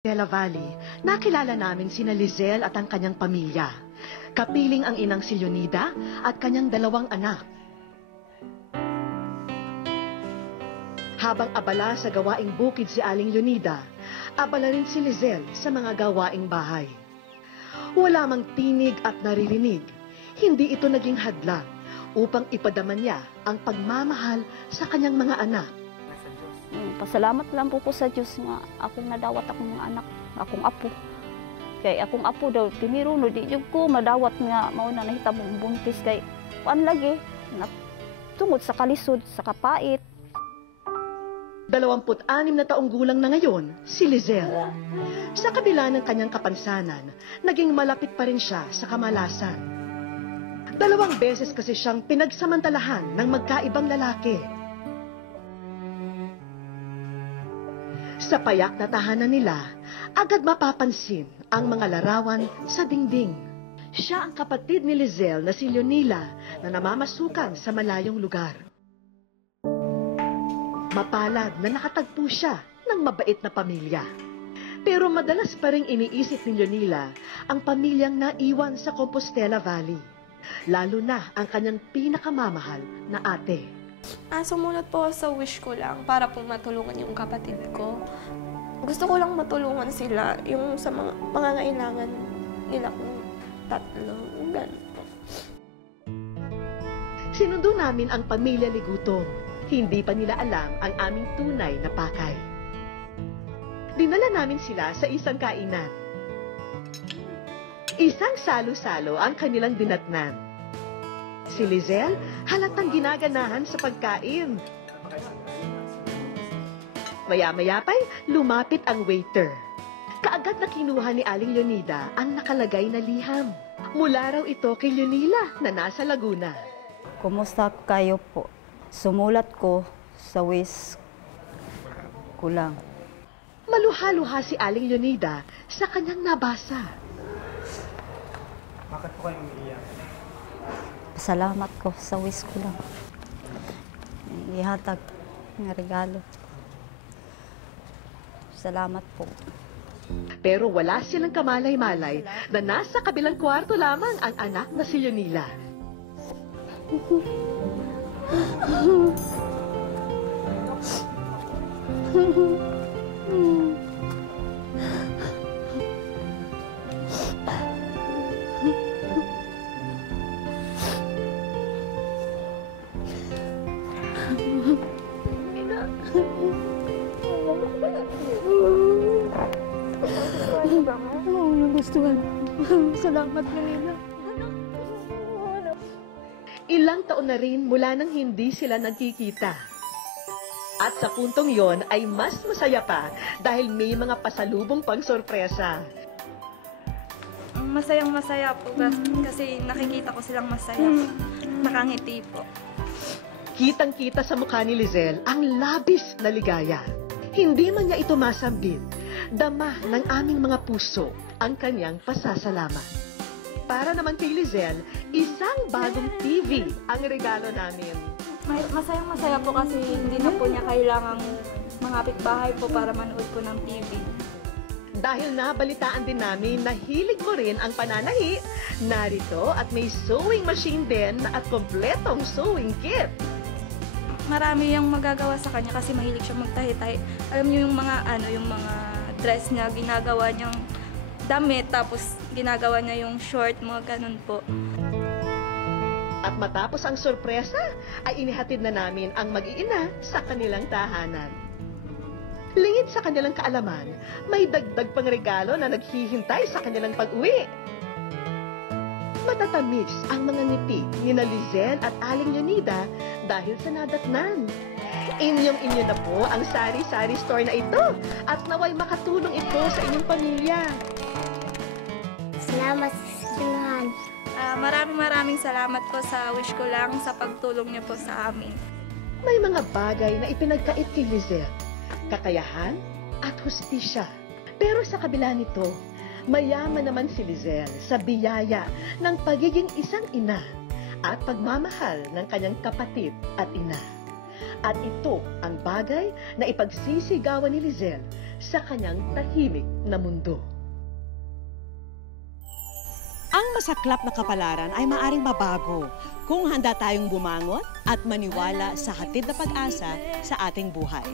Bella Valley, nakilala namin sina Lizelle at ang kanyang pamilya. Kapiling ang inang si Leonida at kanyang 2 anak. Habang abala sa gawaing bukid si Aling Leonida, abala rin si Lizelle sa mga gawaing bahay. Wala mang tinig at naririnig, hindi ito naging hadlang upang ipadama niya ang pagmamahal sa kanyang mga anak. Pasalamat lang po ko sa Diyos nga akong nadawat akong mga anak, akong apo. Kay akong apo daw, timiruno, di jud ko madawat nga mauna nahitabong buntis kay kuan lagi, tungod sa kalisod, sa kapait. 26 na taong gulang na ngayon, si Lizelle. Sa kabila ng kanyang kapansanan, naging malapit pa rin siya sa kamalasan. 2 beses kasi siyang pinagsamantalahan ng magkaibang lalaki. Sa payak na tahanan nila, agad mapapansin ang mga larawan sa dingding. Siya ang kapatid ni Lizelle na si Leonila na namamasukan sa malayong lugar. Mapalad na nakatagpo siya ng mabait na pamilya. Pero madalas pa rin iniisip ni Leonila ang pamilyang naiwan sa Compostela Valley. Lalo na ang kanyang pinakamamahal na ate. Sumunod po sa wish ko lang para po matulungan yung kapatid ko. Gusto ko lang matulungan sila yung sa mga pangangailangan nila kung 3. Ganun po. Sinundo namin ang pamilya Ligutong. Hindi pa nila alam ang aming tunay na pakay. Dinala namin sila sa isang kainan. Isang salo-salo ang kanilang dinatnan. Si Lizelle halatang ginaganahan sa pagkain. Maya-maya pa'y lumapit ang waiter. Kaagad na kinuha ni Aling Leonida ang nakalagay na liham. Mula raw ito kay Leonila na nasa Laguna. Kumusta kayo po? Sumulat ko sa wish ko lang. Maluha-luha si Aling Leonida sa kanyang nabasa. Bakit po kayo umiiyak? Salamat ko sa wish ko lang. Ihatag ng regalo. Salamat po. Pero wala silang kamalay-malay na nasa kabilang kwarto lamang ang anak na si Leonila. Nagustuhan. Salamat kanina. Ilang taon na rin mula nang hindi sila nagkikita. At sa puntong yon ay mas masaya pa dahil may mga pasalubong pang sorpresa. Masayang-masaya po kasi nakikita ko silang masaya. Nakangiti po. Kitang-kita sa mukha ni Lizelle ang labis na ligaya. Hindi man niya ito masambit, dama ng aming mga puso ang kanyang pasasalamat. Para naman kay Lizelle, isang bagong TV ang regalo namin. Masayang-masaya po kasi hindi na po niya kailangang mangapit bahay po para manood po ng TV. Dahil nabalitaan din namin na hilig mo rin ang pananahi, narito at may sewing machine din at kompletong sewing kit. Marami yung magagawa sa kanya kasi mahilig siya magtahi-tahi. Alam niyo yung mga dress niya, ginagawa niyang damit, tapos ginagawa niya yung short, mga ganun po. At matapos ang sorpresa, ay inihatid na namin ang mag-iina sa kanilang tahanan. Lingid sa kanilang kaalaman, may dagdag pang regalo na naghihintay sa kanilang pag-uwi. Matatamis ang mga ngiti ni Lizelle at Aling Leonida dahil sa nadatnan. Inyong-inyo na po ang sari-sari store na ito at naway makatulong ito sa inyong pamilya. Salamat sa sinuhan. Maraming salamat po sa wish ko lang sa pagtulong niyo po sa amin. May mga bagay na ipinagkait kay Lizelle, kakayahan at hustisya. Pero sa kabila nito, mayaman naman si Lizelle sa biyaya ng pagiging isang ina at pagmamahal ng kanyang kapatid at ina. At ito ang bagay na ipagsisigawan ni Lizelle sa kanyang tahimik na mundo. Ang masaklap na kapalaran ay maaring mabago kung handa tayong bumangon at maniwala sa hatid na pag-asa sa ating buhay.